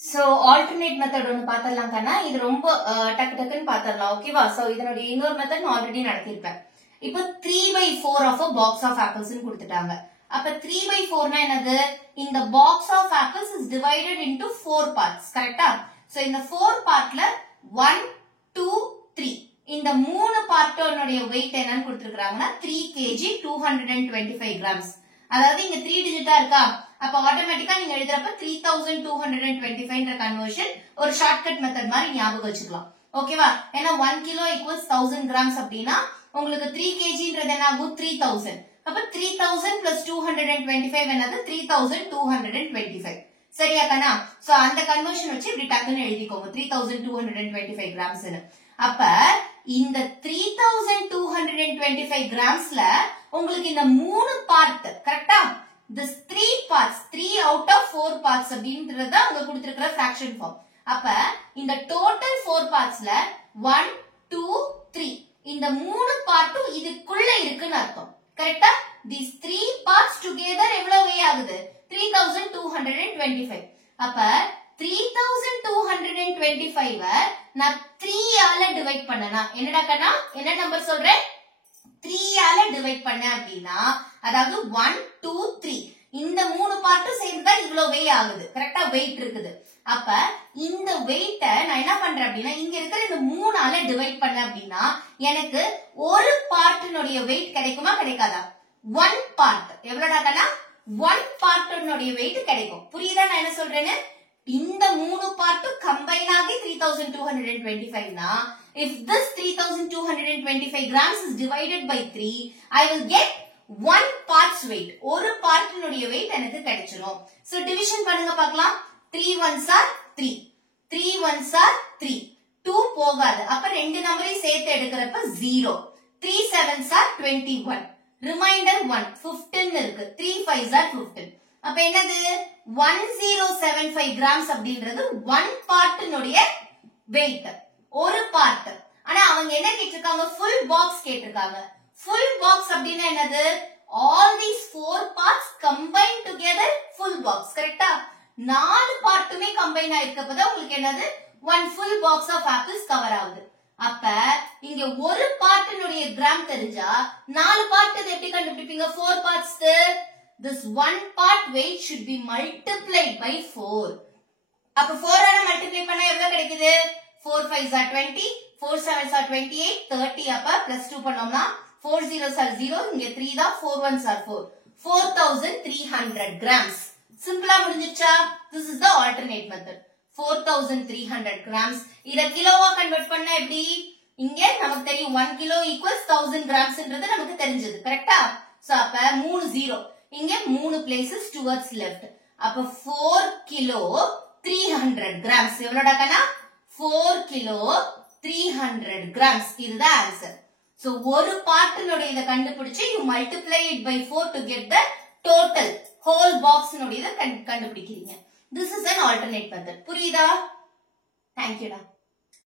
So alternate method ஒன்னு பார்த்தறலாம் கண்ணா. இது ரொம்ப டக்கு டக்குன்னு பார்த்தறலாம். ஓகேவா? So இதனுடைய இன்னொரு மெத்தட் நான் ஆல்ரெடி நடத்திருப்பேன். இப்போ 3/4 of a box of apples ன்னு கொடுத்துட்டாங்க. அப்ப 3/4 னா என்னது? இந்த box of apples is divided into 4 parts. கரெக்ட்டா? So இந்த 4 partல 1 2 3 இந்த மூணு பார்ட்டோனுடைய weight என்னன்னு கொடுத்திருக்காங்கன்னா 3 kg 225 grams. அதாவது இங்க 3 டிஜிட்டா இருக்கா? அப்ப ஆட்டோமேட்டிக்கா நீங்க எழுதுறப்ப 3225 ன்ற கன்வர்ஷன் ஒரு ஷார்ட்கட் மெத்தட் மாதிரி ஞாபகம் வச்சுக்கலாம். ஓகேவா? ஏன்னா 1 கிலோ = 1000 grams அப்படினா உங்களுக்கு 3 kgன்றது என்ன ஆகும்? 3000. அப்ப 3000 + 225 என்னது? 3225. சரியா கண்ணா? சோ அந்த கன்வர்ஷன் வச்சு இப்படி டக்குன்னு எழுதிக்கோங்க 3225 grams ன்னு. அப்ப இந்த 3225 gramsல உங்களுக்கு இந்த மூணு பார்ட் கரெக்ட்டா? this 3 parts 3 out of 4 parts அப்படின்றது அங்க கொடுத்திருக்கிற fraction form. அப்ப இந்த total 4 partsல 1 2 3 இந்த மூணு பார்ட்டும் இதுக்குள்ள இருக்குன்னு அர்த்தம். கரெக்ட்டா? these 3 parts together எவ்வளவு weigh ஆகுது? 3225. அப்ப 3225 நான் 3 ஆல டிவைட் பண்ணனா என்னடா கண்ணா? என்ன நம்பர் சொல்றேன்? 3 ஆல டிவைட் பண்ண அப்படினா அதாவது 1 2 3 இந்த மூணு பார்ட்டும் சேர்ந்தா இவ்வளவு வெயிட் ஆகுது. கரெக்ட்டா? வெயிட் இருக்குது. அப்ப இந்த வெயிட்ட நான் என்ன பண்றேன் அப்படினா இங்க இருக்கிற இந்த 3 ஆல டிவைட் பண்ண அப்படினா எனக்கு ஒரு பார்ட்டினுடைய வெயிட் கிடைக்குமா கிடைக்காதா? 1 பார்ட் எவ்வளவுடா கண்ணா? 1 பார்ட்டினுடைய வெயிட் கிடைக்கும். புரியுதா நான் என்ன சொல்றேன்னு? இந்த மூணு பார்ட்டும் கம்பைன் ஆகி 3225 னா if this 3225 grams is divided by 3 I will get 1 part's weight. ஒரு பார்ட்டினுடைய weight எனக்கு கிடைச்சிரும். So division பண்ணுங்க பார்க்கலாம். 3 ones are 3 3 ones are 3 2 போகாது. அப்ப ரெண்டு நம்பரையும் சேர்த்து எடுக்கிறப்ப 0 3 sevens are 21 ரிமைண்டர் 1 15 இருக்கு 3 5s are 15. அப்ப என்னது? 1075 grams அப்படின்றது 1 பார்ட்டினுடைய weight. ஒரு பார்ட். ஆனா அவங்க என்ன கேட்டிருக்காங்க? full box கேட்டிருக்காங்க. full box அப்படினா என்னது? all these 4 parts combined together full box. கரெக்ட்டா? நாலு பார்ட்டுமே கம்பைன் ஆயிருக்கப்பதான் உங்களுக்கு என்னது? one full box of apples cover ஆகுது. அப்ப இங்க ஒரு பார்ட்டினுடைய கிராம் தெரிஞ்சா நாலு பார்ட் எப்படி கண்டுபிடிப்பீங்க? 4 parts. this one part weight should be multiplied by 4. அப்ப 4 ஆல மல்டிப்ளை பண்ணா எவ்வளவு கிடைக்குது? 4 5s are 20 4 7s are 28 30. அப்ப plus 2 பண்ணோம்னா 4 zeros are 0 இங்க 3 தான் 4 ones are 4 4300 grams. சிம்பிளா முடிஞ்சிச்சா? this is the alternate method. 4300 grams. இத கிலோவா கன்வர்ட் பண்ணா எப்படி? இங்க நமக்கு தெரியும் 1 கிலோ equals 1000 grams-ன்றது நமக்கு தெரிஞ்சது. கரெக்ட்டா? சோ அப்ப 3 0 இங்க 3 places towards left. அப்ப 4 kilo 300 grams. எவ்வளவுடா கண்ணா? 4 kilo 300 grams. இதுதான் ஆன்சர். So ஒரு பார்ட்டினுடைய இத கண்டுபிடிச்சு you multiply it by 4 to get the total whole box னுடைய கண்டுபிடிக்கிறீங்க. This is an alternate method. புரியுதா? Thank you டா.